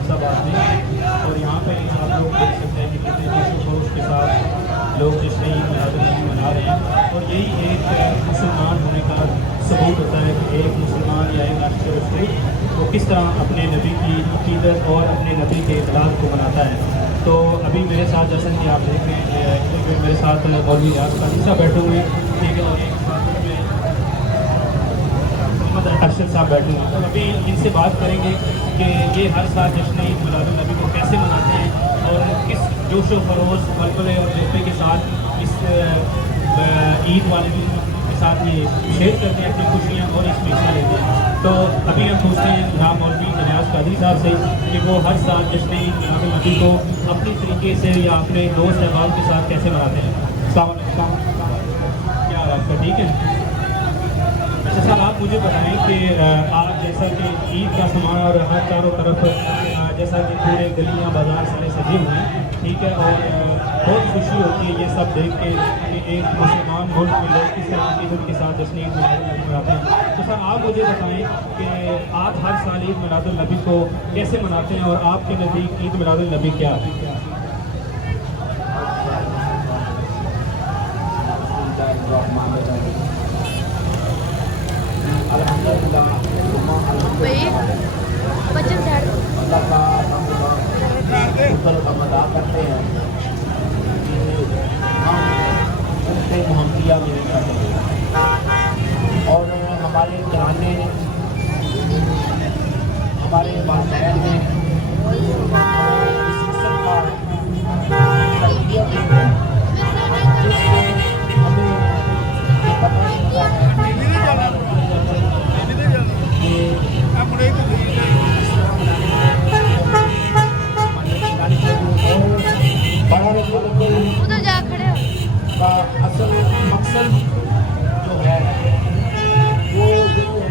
حادثہ بعد میں، اور یہاں پہ آپ لوگ دیکھ سکتے ہیں کہ کتنے جوش و خروش کے ساتھ لوگ جشن عید میلاد النبی منا رہے ہیں، اور یہی ایک مسلمان ہونے کا ثبوت ہوتا ہے کہ ایک مسلمان یا ایک عاشق رسول وہ کس طرح اپنے نبی کی عقیدت اور اپنے نبی کے اطلاعات کو مناتا ہے۔ تو ابھی میرے ساتھ جیسا کہ آپ دیکھ رہے ہیں میرے ساتھ مولوی ریاض قاضی صاحب بیٹھے ہوئے ہیں، ٹھیک ہے، اور ایک ساتھ میں محمد ارشد صاحب بیٹھے ہوئے ہیں۔ تو ابھی ان سے بات کریں گے کہ یہ ہر سال جشن عید میلاد النبی کو کیسے مناتے ہیں اور کس جوش و خروش ولولے اور جذبے کے ساتھ اس عید والے دن کے ساتھ یہ شیئر کرتے ہیں اپنی خوشیاں اور اس میں حصہ لیتے ہیں۔ تو ابھی ہم پوچھتے ہیں جناب مولوی ریاض قادری صاحب سے کہ وہ ہر سال جشن عید میلاد النبی کو اپنی طریقے سے یا اپنے دوست احباب کے ساتھ کیسے مناتے ہیں۔ السلام علیکم، کیا حال آپ کا، ٹھیک ہے؟ اچھا صاحب، آپ مجھے بتائیں کہ آپ جیسا کہ عید کا سامان اور ہر چاروں طرف جیسا کہ پورے گلیاں بازار سارے سجے ہوئے ہیں، ٹھیک ہے، اور بہت خوشی ہوتی ہے یہ سب دیکھ کے کہ ایک مسلمان ملک میں لوگ کس طرح عقیدت کے ساتھ جشن عید میلاد النبی مناتے ہیں۔ تو سر آپ مجھے بتائیں کہ آپ ہر سال عید میلاد النبی کو کیسے مناتے ہیں اور آپ کے نزدیک عید میلاد النبی کیا ہے؟ اللہ کا ہم ادا کرتے ہیں کہ ہم محمدیہ میں کرتے ہیں، اور ہمارے گھرانے ہمارے والدین نے اس قسم کا تربیت دی ہے جس سے ہمیں یہ پتہ چلتا ہے کا اصل مقصد جو ہے وہ یہ ہے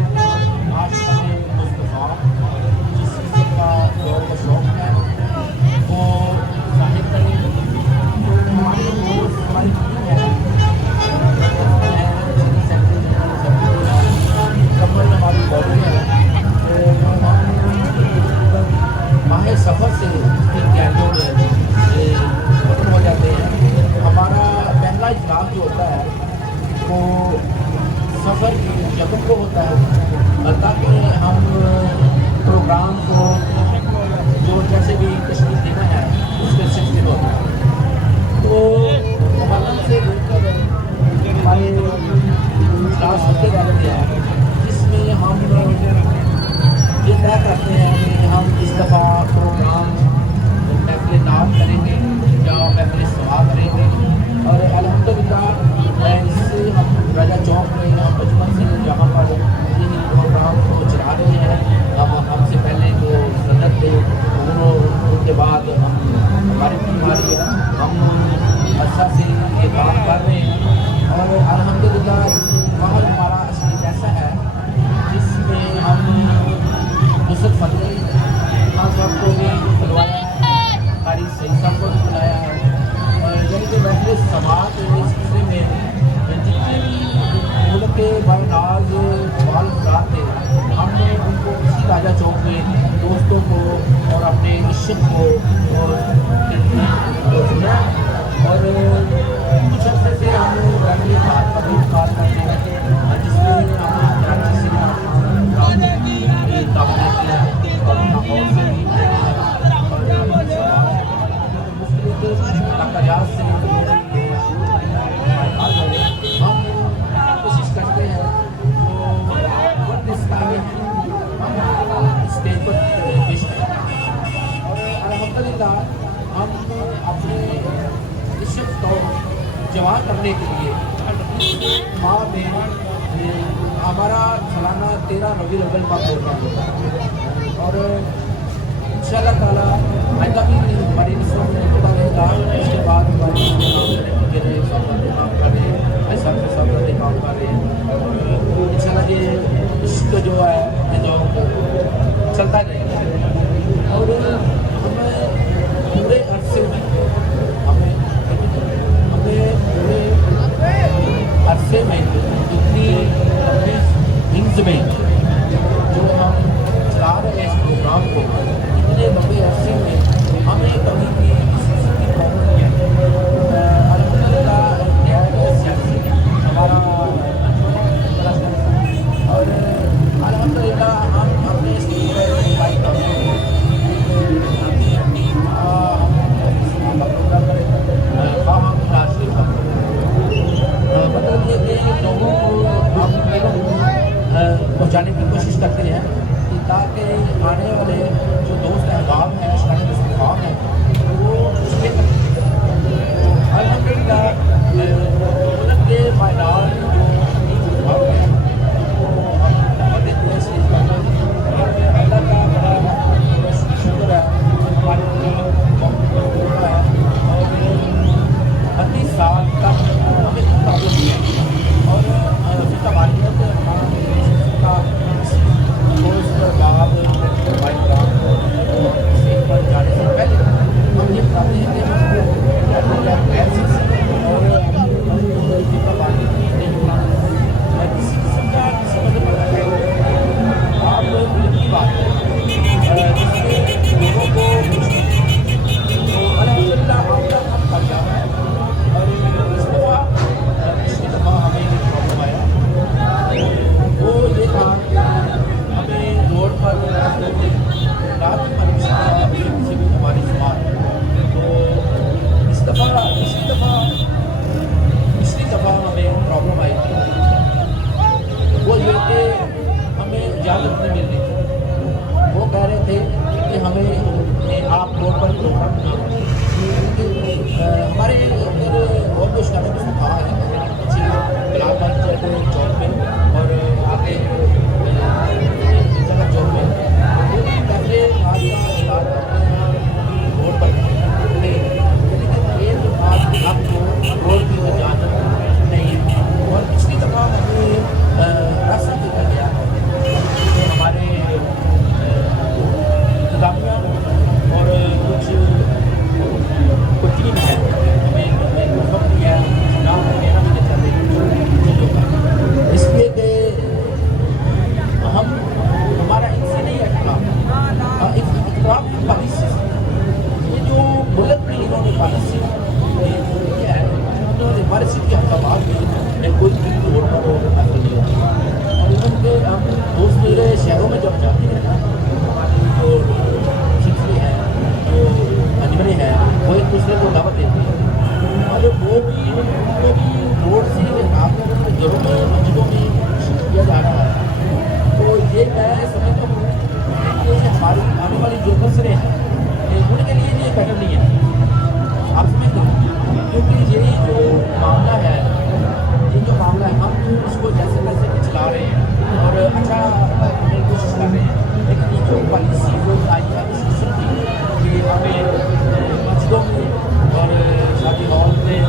آج ہمیں مصطفیٰ جس قسم کا دور کا شوق ہے وہ ظاہر کریں۔ تو ہماری دوست ہماری ٹیم ہے، کمر ہماری باڈی ہے، تو ماہ سفر سے اس کی تیاریوں میں ختم ہو جاتے ہیں۔ ہمارا پہلا اجلاس جو ہوتا ہے وہ سفر کی یکم کو ہوتا ہے، تاکہ ہم پروگرام کو جو جیسے بھی تشکیل دینا ہے اس کے سلسلے میں ہوتا ہے۔ تو مقدم سے لے کر ہمارے اجلاس ہوتے رہتے ہیں جس میں ہم یہ طے کرتے ہیں کہ ہم اس دفعہ پروگرام محفل نعت کریں گے یا محفل سوا کریں گے، اور الحمدللہ اس سے ہم راجہ چوک میں ہم بچپن سے جہاں پر یہ پروگرام کو چلا رہے ہیں، ہم سے پہلے جو سنت تھے ان کے بعد ہماری ٹیم آ رہی ہے، ہم عرصہ سے یہ کام کر رہے ہیں، اور الحمدللہ باہر ہمارا اصلی ایسا ہے جس میں ہم نصرت فتح خان صاحب کو بھی بلوایا ہے، قاری سعید صاحب کو بھی بلایا ہے، اور یعنی کہ محفل سماعت اس سلسلے میں جتنے بھی ملک کے باعناز بال افراد تھے ہم نے ان کو اسی راجہ چوک میں دوستوں کو اور اپنے عشق کو سنا، اور کچھ عرصے سے ہم محفل بات کا بھی کار کرتے ہیں جس میں ہم کراچی سے داخلہ کیا ہے اور لاہور سے بھی تقاضات سے ہم کوشش کرتے ہیں جو ہم اسٹیج پر پیش کریں، اور الحمدللہ ہم اپنے عشق کو جمع کرنے کے لیے ماہ میں ہمارا سالانہ 13 ربیع الاول کا پروگرام ہوتا ہے، اور انشاءاللہ تعالیٰ آئندہ بھی ہماری نسبت میں ہوتا رہے گا۔ اس کے بعد ہماری کام کر رہے ہیں، ایسا کام کر رہے ہیں، اور انشاءاللہ یہ عشق جو ہے یہ جو چلتا رہے گا، اور ہمیں پورے عرصے میں ہمیں پورے عرصے میں اتنی اپنی ونگز میں جو ہم چلا رہے ہیں اس پروگرام کو اتنے لمبے آنے والے جو دوست احباب ہیں شامل استقام ہیں وہ اس کے الحمدللہ ملک کے مائدان جو استقام ہے وہ دعوت دیتے ہیں سے اللہ کا بڑا شکر ہے ہمارے بہت ہوتا ہے اور 32 سال تک ہمیں تعلق دیا اور فقہ والیت کا اس پر بعد ہمارے گرام سیٹ پر جانے سے پہلے ہم یہ بتاتے ہیں کہ ایسی اور فقہ والیت کسی قسم کا کسی مذہب پر ہے آپ علم کی بات ہے جس سے لوگوں کو تو الحمدللہ آپ کا کام کر گیا ہے اور پچھلی دفعہ ہمیں ایک پرابلم آیا وہ یہ تھا کہ ہمیں روڈ پر رات کی پریشانی سے بھی ہماری سوال تو اس دفعہ پچھلی دفعہ ہمیں پرابلم آئی تھی وہ یہ کہ ہمیں اجازت نہیں مل رہی تھی وہ کہہ رہے تھے کہ ہمیں آپ روڈ پر پروگرام ہمارے ادھر اور بھی شامل صفحہ ہے اچھی گلاب بھائی چوک میں اور آگے جگہ چوک میں وہ بھی پہلے آج کا علاج کرتے ہیں روڈ پر لیکن ایک بات آپ کو روڈ کی اجازت نہیں اور پچھلی دفعہ ہمیں ایسا دیکھا گیا کہ ہمارے انتظامیہ اور کچھ ٹیم ہے ہمیں وقت دیا نام میرا بھی دیکھا دے اس لیے کہ ہمارا ان سے نہیں اختلاف پالیسی یہ جو ملک میں انہوں نے پالیسی کیا ہے انہوں نے ہمارے سٹی احکامات میں کوئی بھی روڈ پر محفل نہیں ہوتا اور ان کے ہم دوست میرے شہروں میں جب جاتے ہیں نا ہماری جو سلسلے ہیں جو مجمرے ہیں وہ ایک دوسرے کو دعوت دیتے ہیں اور وہ بھی روڈ سے آ کر گھروں میں مسجدوں میں شروع کیا جا رہا ہے تو یہ میں سمجھتا ہوں کہ ہماری آنے والی جو نسلیں ہیں ان کے لیے یہ بیٹر نہیں ہے آپ سمجھتے ہیں کیونکہ یہی جو معاملہ ہے ہم اس کو جیسے تیسے چلا رہے ہیں اور اچھا کرنے کی کوشش کر رہے ہیں لیکن یہ جو پالیسی جو آئی ہے اس قسم کی کہ ہمیں مسجدوں میں اور شادی ہال میں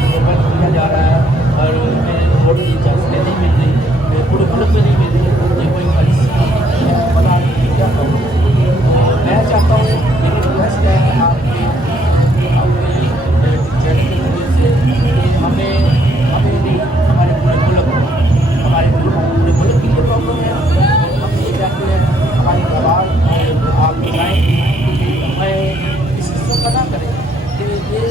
پروگرام کیا جا رہا ہے اور تھوڑی اجازت نہیں مل رہی پورے ملک میں نہیں مل رہی یہ کوئی پالیسی پتا نہیں کیا کروں میں چاہتا ہوں میری ریکویسٹ ہے آپ کی چینل کے ذریعے سے کہ ہمیں نہیں ہمارے پورے ملک کی جو پرابلم ہے ہم یہ چاہتے ہیں ہماری آواز آپ بتائیں ہمیں اس قسم کا نہ کریں کہ یہ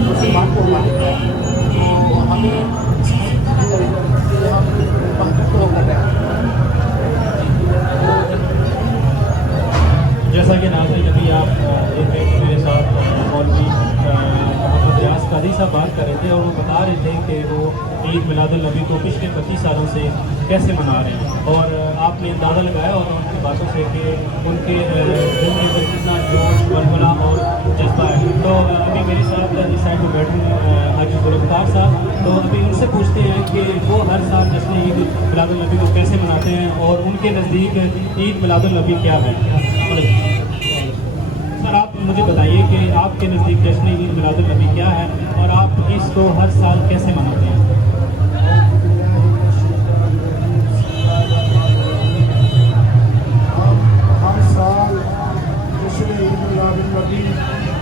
مسلمان کو مانتے ہیں تو ہمیں اس قسم کا نہ کریں کہ ہم محدود ہو کر رہے ہیں جیسا کہ ناظرین ابھی آپ ایک میرے ساتھ مولوی محمد ریاض قاضی صاحب بات کر رہے تھے اور وہ بتا رہے تھے کہ وہ عید میلاد النبی کو پچھلے 25 سالوں سے کیسے منا رہے ہیں اور آپ نے اندازہ لگایا اور ان کی باتوں سے کہ ان کے دل کے اندر کتنا جوش ولولہ اور جذبہ ہے تو ابھی میرے ساتھ اس سائڈ میں بیٹھے ہیں حاجی ذوالفقار صاحب تو ابھی ان سے پوچھتے ہیں کہ وہ ہر سال جشن عید میلاد النبی کو کیسے مناتے ہیں اور ان کے نزدیک عید میلاد النبی کیا ہے سر آپ مجھے بتائیے کہ آپ کے نزدیک جشن عید میلاد النبی کیا ہے اور آپ اس کو ہر سال کیسے مناتے ہیں؟ ہر سال جشن عید میلاد النبی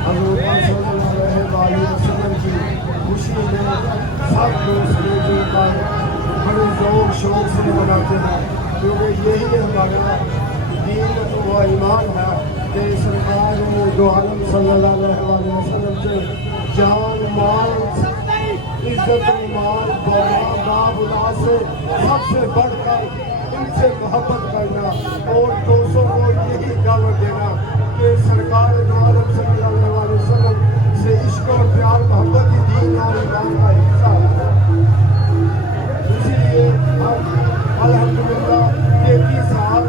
حضور صلی اللہ علیہ وسلم کی خوشی میں سب دوست مل کر بڑے ذوق شوق سے مناتے ہیں کیونکہ یہی ہمارا دین و ایمان ہے کہ سرکار دو عالم صلی اللہ علیہ وسلم کے جان مال عزت مال باپ اولاد سے سب سے بڑھ کر ان سے محبت کرنا اور دوستوں کو یہی دعوت دینا کہ سرکار دو عالم صلی اللہ علیہ وسلم سے عشق اور پیار محبت ہی دین اور ایمان کا حصہ ہے اسی لیے ہم الحمدللہ 33 سال